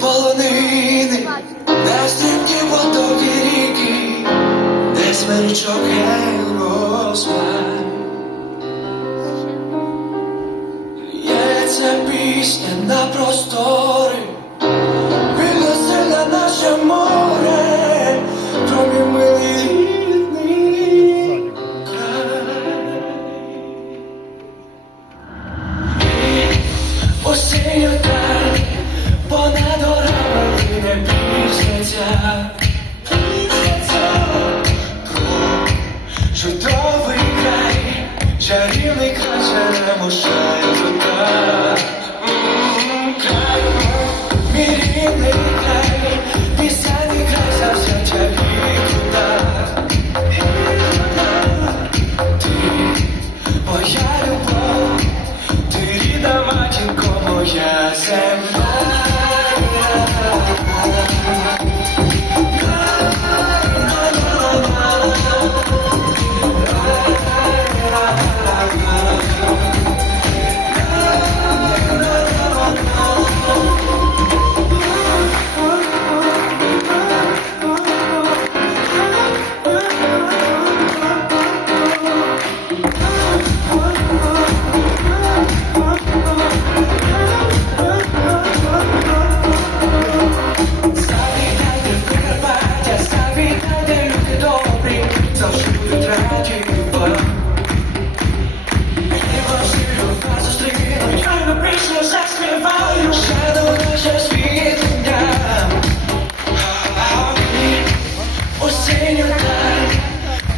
полонини, де стрімні водові ріки, де смерчок розмай. Лється пісня на простори, виносила наше море, про мій милий рідний край. Осінню даль понад горами не пісняться, про чудовий край, чарівний край, Черемоша і Тута. Край, мій рідний край, пісенний край, завзяття і Тута. Ти моя любов, ти рідна матінко, моя земля.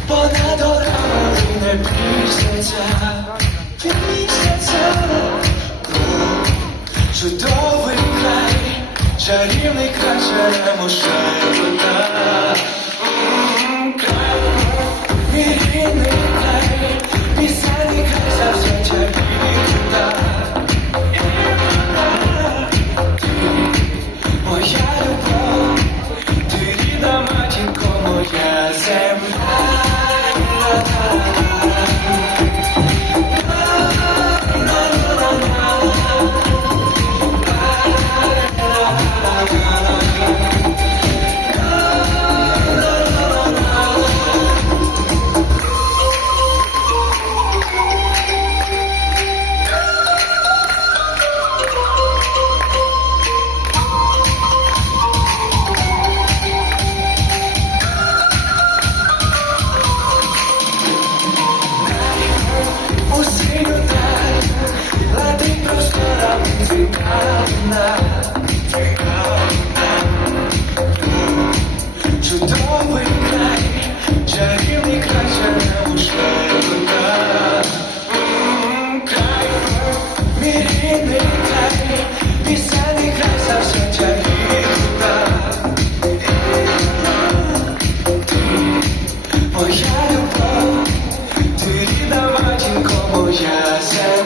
Понад горами не пісняться, чудовий край, чарівний край, Черемоша і Тута. Край, мій рідний край, пісенний край, завзяття і Тута. Ти моя любов, ти рідна матінко, моя земля. Чудовий край, чарівний край, Черемоша і Тута. Край, мій рідний край, пісенний край, завзяття і Тута. Ти моя любов, ти рідна матінко, моя земля.